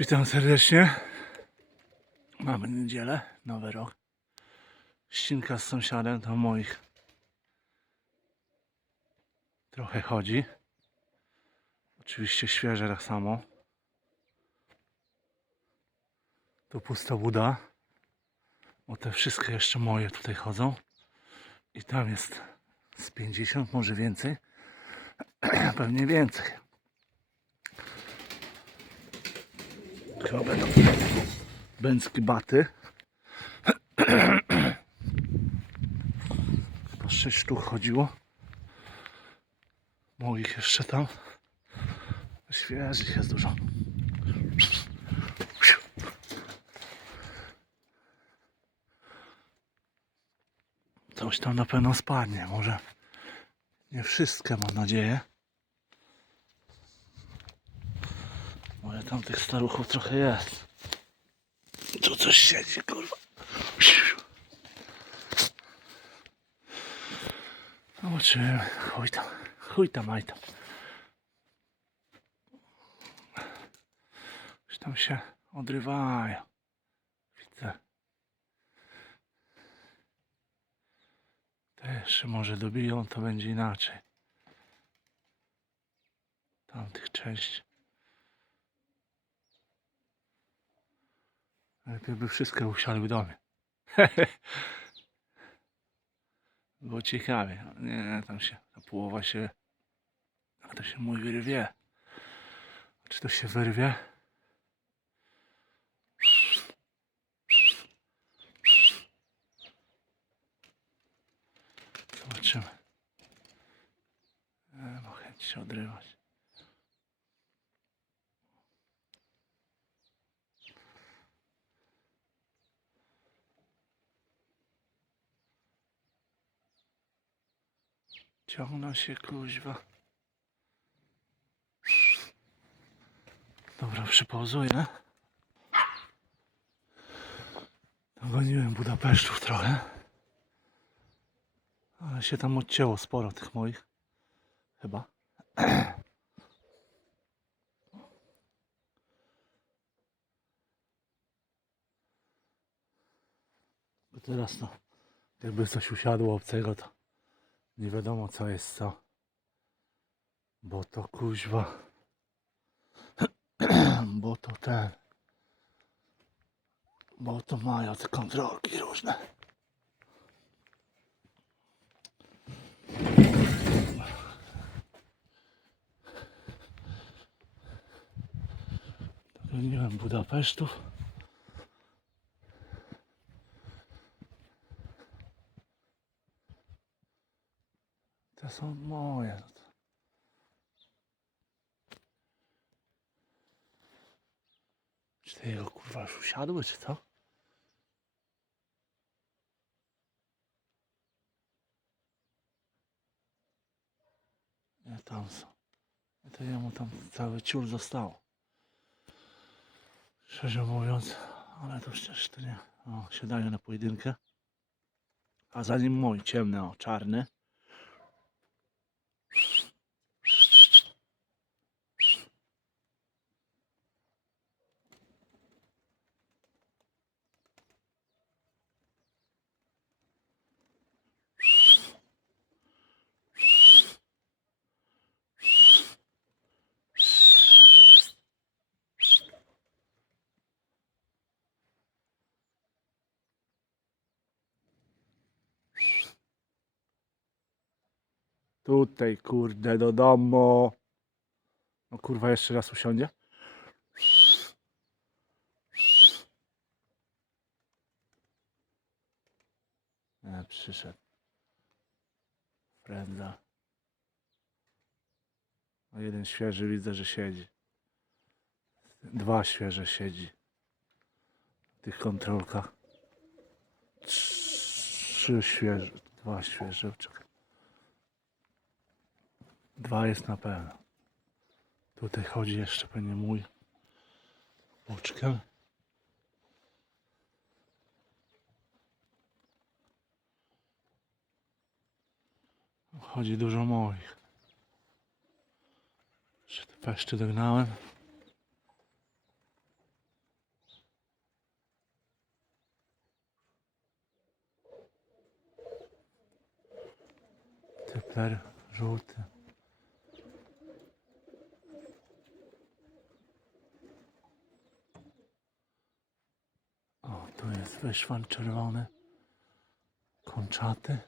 Witam serdecznie. Mamy niedzielę, nowy rok. Ścinka z sąsiadem to moich trochę chodzi. Oczywiście świeże tak samo. Tu pusta buda. Bo te wszystkie jeszcze moje tutaj chodzą. I tam jest z 50, może więcej. Pewnie więcej. Chyba będą bęckie baty. Chyba 6 sztuk chodziło. Moich jeszcze tam. Świeżych jest dużo. Coś tam na pewno spadnie. Może nie wszystkie mam nadzieję. Może tam tych staruchów trochę jest. Tu coś siedzi, kurwa. Zobaczymy. Chuj tam. Chuj tam, aj tam. Już tam się odrywają. Widzę. Te jeszcze może dobiją, to będzie inaczej. Tamtych części. Lepiej by wszystkie usiadły do mnie. Było ciekawie. Nie, tam się, ta połowa się, a to się mój wyrwie. Czy to się wyrwie? Zobaczymy. E, No chęć się odrywać. Ciągną się kuźwa. Dobra, przypauzuję. Dogoniłem Budapesztów trochę. Ale się tam odcięło sporo tych moich. Chyba. Bo teraz to, jakby coś usiadło obcego, to nie wiadomo co jest co. Bo to kuźwa. Bo to ten. Bo to mają te kontrolki różne. Dogoniłem Budapesztów. Są moje. Czy te jego kurwa już usiadły, czy co? Nie, tam są. To jemu tam cały ciul został. Szczerze mówiąc, ale to przecież to nie. O, siadają na pojedynkę. A za nim mój ciemny, o, czarny. Tutaj, kurde, do domu. No kurwa, jeszcze raz usiądzie. Nie, przyszedł. Frędza. A jeden świeży widzę, że siedzi. Dwa świeże siedzi. W tych kontrolkach. Trzy świeże. Dwa świeże. Czekaj. Dwa jest na pewno. Tutaj chodzi jeszcze pewnie mój boczkiem. Chodzi dużo moich. Jeszcze te peszczy dognałem. Typler żółty. Wyszwan czerwony. Konczaty.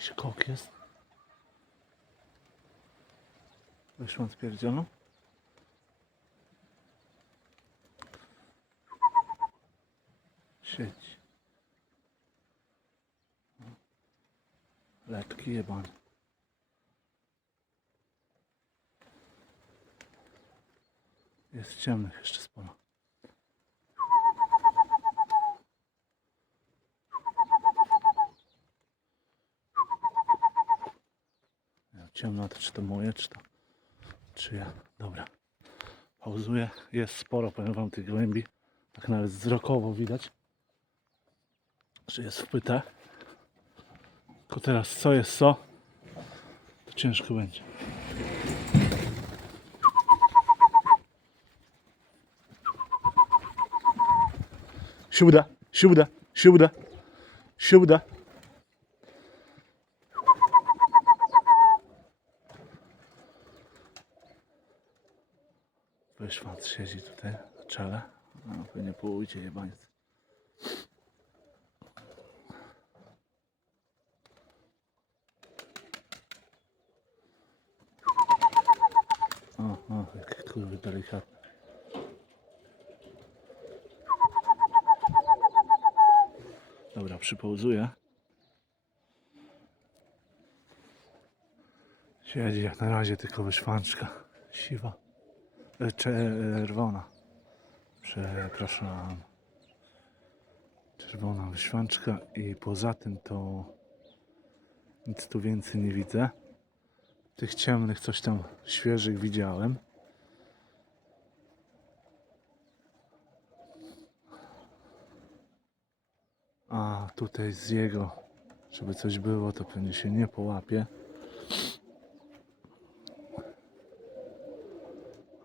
Jakiś kok jest. Wyszłam z pierdzielu. Sieć. Letki jebane. Jest ciemnych jeszcze sporo. Ciemno to czy to moje, czy to czy ja. Dobra. Pauzuję. Jest sporo, powiem wam, tych głębi. Tak nawet wzrokowo widać, że jest wpyte. Tylko teraz co jest co, to ciężko będzie. Siuda, siuda, siuda. Wyszwanc siedzi tutaj na czele. No, pewnie pójdzie jebaniec. O, o, jaki kurwy delikatny. Dobra, przypauzuję. Siedzi jak na razie tylko wyszwanczka siwa. E, Czerwona. Przepraszam. Czerwona wyświanczka i poza tym to nic tu więcej nie widzę. Tych ciemnych coś tam świeżych widziałem. A tutaj z jego, żeby coś było, to pewnie się nie połapie.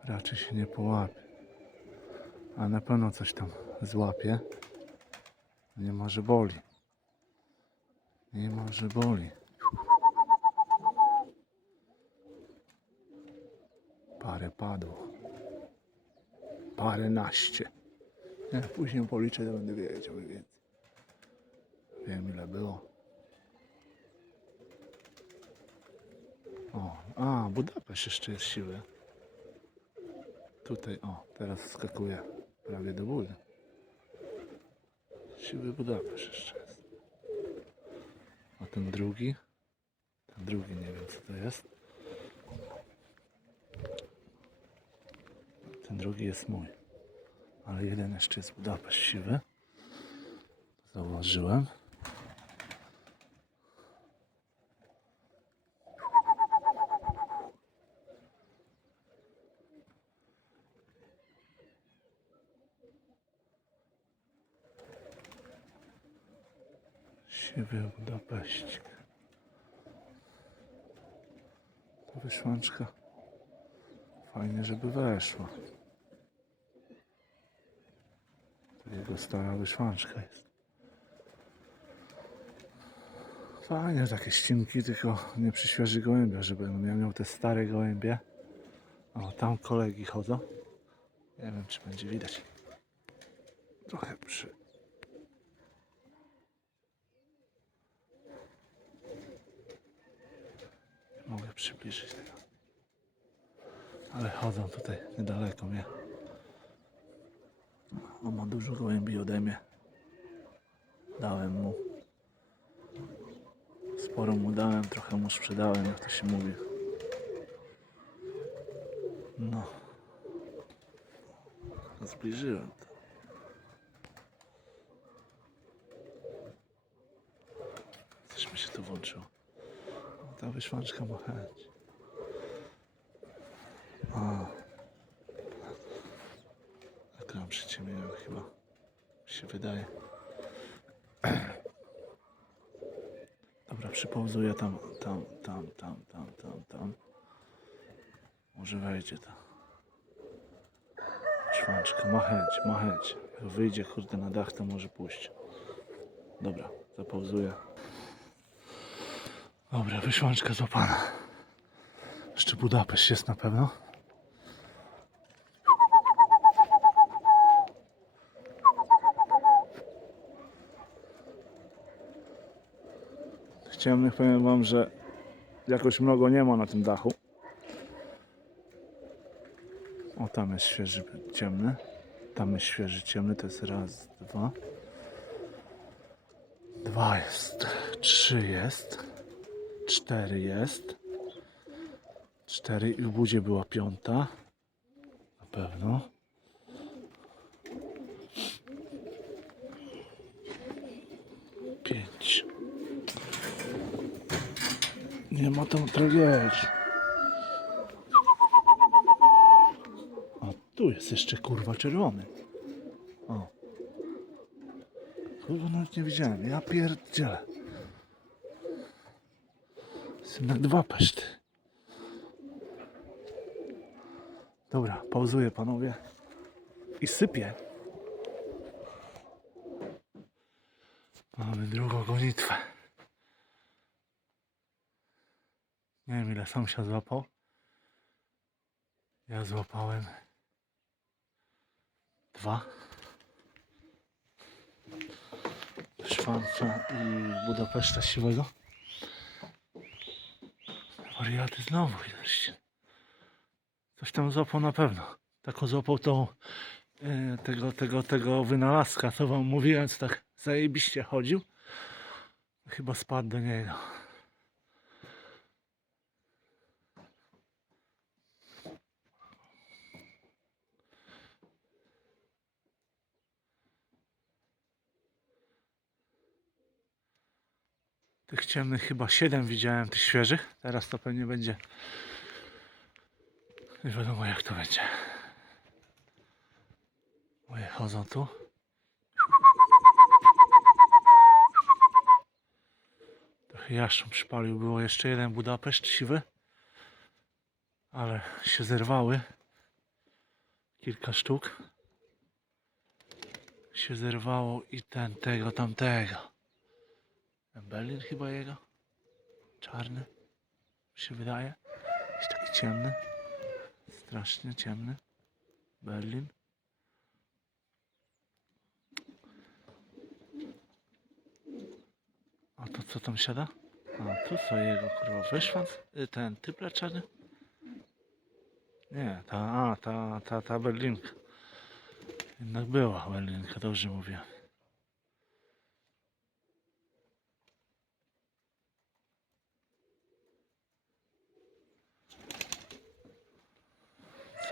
Raczej się nie połapie. A na pewno coś tam złapie. Nie może boli. Nie może boli. Parę padło. Parę naście. Nie, później policzę, to będę wiedział więcej. Wiem ile było. O, a, Budapeszt jeszcze jest siły. Tutaj, o, teraz skakuje prawie do góry. Siwy Budapeszt jeszcze jest. A ten drugi? Ten drugi nie wiem co to jest. Ten drugi jest mój. Ale jeden jeszcze jest Budapeszt siwy. Zauważyłem. Budapeścik. To wyszłanczka. Fajnie, żeby weszła. To jego stara wyszłanczka jest. Fajnie, takie ścinki, tylko nie przy gołębiach, żebym ja miał te stare gołębie. O, tam kolegi chodzą. Nie wiem, czy będzie widać. Trochę przy, Mogę przybliżyć tego. Ale chodzą tutaj niedaleko mnie. On ma dużo gołębi ode mnie. Dałem mu. Sporo mu dałem, trochę mu sprzedałem, jak to się mówi. No. Zbliżyłem. Coś mi się tu włączyło. Ta wyszwanczka ma chęć. A. Ekran przyciemniłem chyba. Się wydaje. Dobra, przypauzuję tam, tam, tam, tam, tam, tam, tam. Może wejdzie ta szwanczka. Ma chęć, ma chęć. Jak wyjdzie kurde na dach, to może pójść. Dobra, zapauzuję. Dobra, wyszłanczka złapana. Jeszcze Budapeszt jest na pewno. Ciemnych powiem wam, że jakoś mnogo nie ma na tym dachu. O, tam jest świeży ciemny. Tam jest świeży ciemny, to jest raz, dwa. Dwa jest, trzy jest, cztery jest. Cztery i w budzie była piąta. Na pewno. Pięć. Nie ma tam tragedii. A tu jest jeszcze kurwa czerwony. O. Kurwa nawet nie widziałem. Ja pierdzielę. Na dwa peszty. Dobra, pauzuję panowie. I sypię. Mamy drugą gonitwę. Nie wiem ile sąsiad złapał. Ja złapałem dwa. Szwanca i Budapeszta siwego. Wariaty znowu ileś. Coś tam złapał na pewno. Taką złapał tą e, tego, tego, tego wynalazka, co wam mówiłem, co tak zajebiście chodził. Chyba spadł do niego. Tych ciemnych chyba 7 widziałem, tych świeżych. Teraz to pewnie będzie. Nie wiadomo jak to będzie. Moje chodzą tu. Trochę jaszczur przypalił. Było jeszcze jeden Budapeszt siwy. Ale się zerwały. Kilka sztuk. Się zerwało i ten, tego, tamtego. Berlin chyba jego. Czarny. Mi się wydaje. Jest taki ciemny. Strasznie ciemny. Berlin. A to co tam siada? A tu co jego kurwa wyszwanc? Y, Ten typ czarny? Nie, ta, a, ta, ta, ta Berlinka. Jednak była Berlinka, dobrze mówię.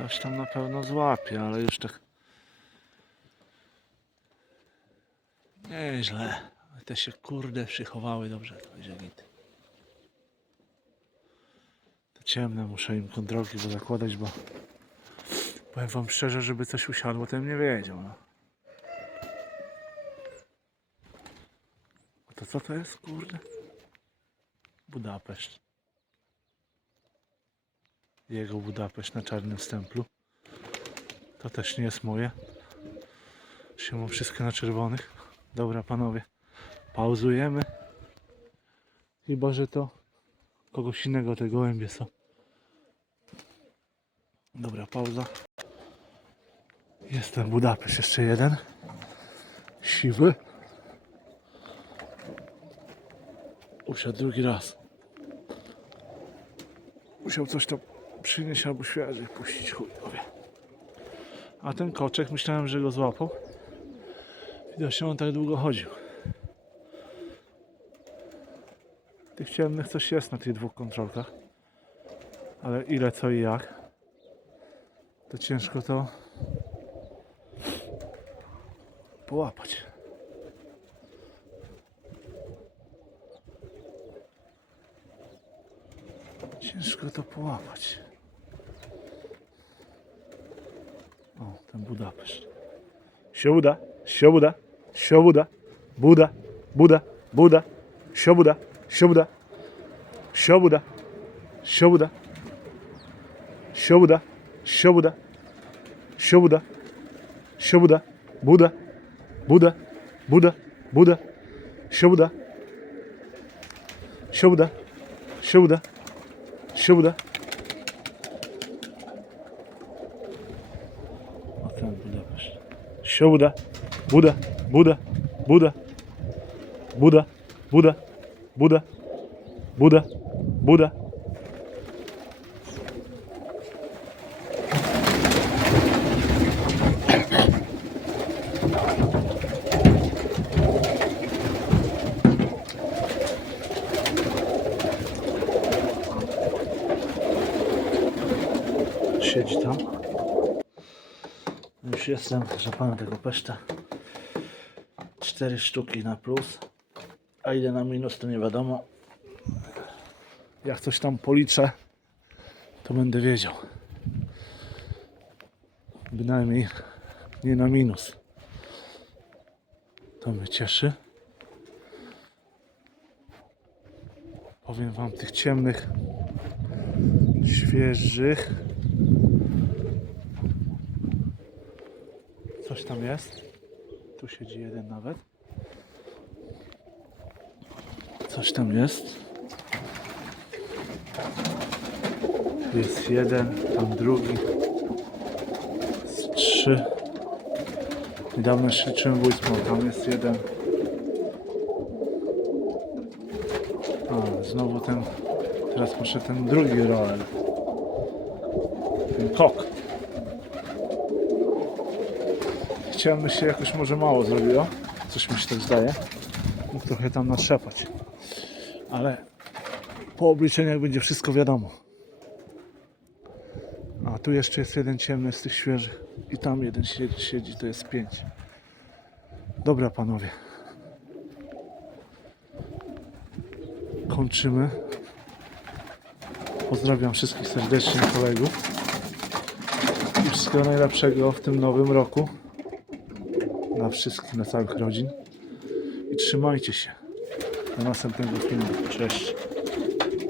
Coś tam na pewno złapie, ale już tak. Nieźle. Te się kurde przychowały dobrze, to git. Te ciemne muszę im kontrolki zakładać, bo powiem wam szczerze, żeby coś usiadło, to bym nie wiedział. No. A to co to jest, kurde? Budapeszt. Jego Budapeszt na czarnym stemplu. To też nie jest moje. Się mam wszystko na czerwonych. Dobra panowie, pauzujemy. Chyba, że to kogoś innego te gołębie są. Dobra, pauza. Jest ten Budapeszt, jeszcze jeden. Siwy. Usiadł drugi raz. Musiał coś tam przynieść albo świeży puścić, chuj. A ten koczek, myślałem, że go złapał. Widocznie on tak długo chodził. tych ciemnych coś jest na tych dwóch kontrolkach. Ale ile, co i jak, to ciężko to połapać. Ciężko to połapać. Tam bu da yapmış. Şu bu da, şu bu da, şu bu da, bu da, bu da, bu da, şu bu da, şu bu da, şu bu da, şu bu da, şu bu da, şu bu da, şu bu da, şu bu da, bu da, bu da, bu da, bu da, şu bu da, şu bu da, şu bu da, şu bu da, Що буде? Буде, буде, буде, буде, буде, буде, буде, буде. Ще там. Już jestem, pana tego peszta. Cztery sztuki na plus. A ile na minus to nie wiadomo. Jak coś tam policzę, to będę wiedział. Bynajmniej nie na minus. To mnie cieszy. Powiem wam tych ciemnych, świeżych. Coś tam jest. Tu siedzi jeden nawet. Coś tam jest. Jest jeden, tam drugi. Jest trzy. Niedawno śliczyłem wójcką, tam jest jeden. A, znowu ten, teraz muszę ten drugi rower. Ten kok. Chciałem, by się jakoś może mało zrobiło. Coś mi się tak zdaje. Mógł trochę tam natrzepać. Ale po obliczeniach będzie wszystko wiadomo. A tu jeszcze jest jeden ciemny z tych świeżych. I tam jeden siedzi, siedzi to jest pięć. Dobra panowie. Kończymy. Pozdrawiam wszystkich serdecznie kolegów. I wszystkiego najlepszego w tym nowym roku. Dla wszystkich, dla całych rodzin. I trzymajcie się. Do następnego filmu. Cześć.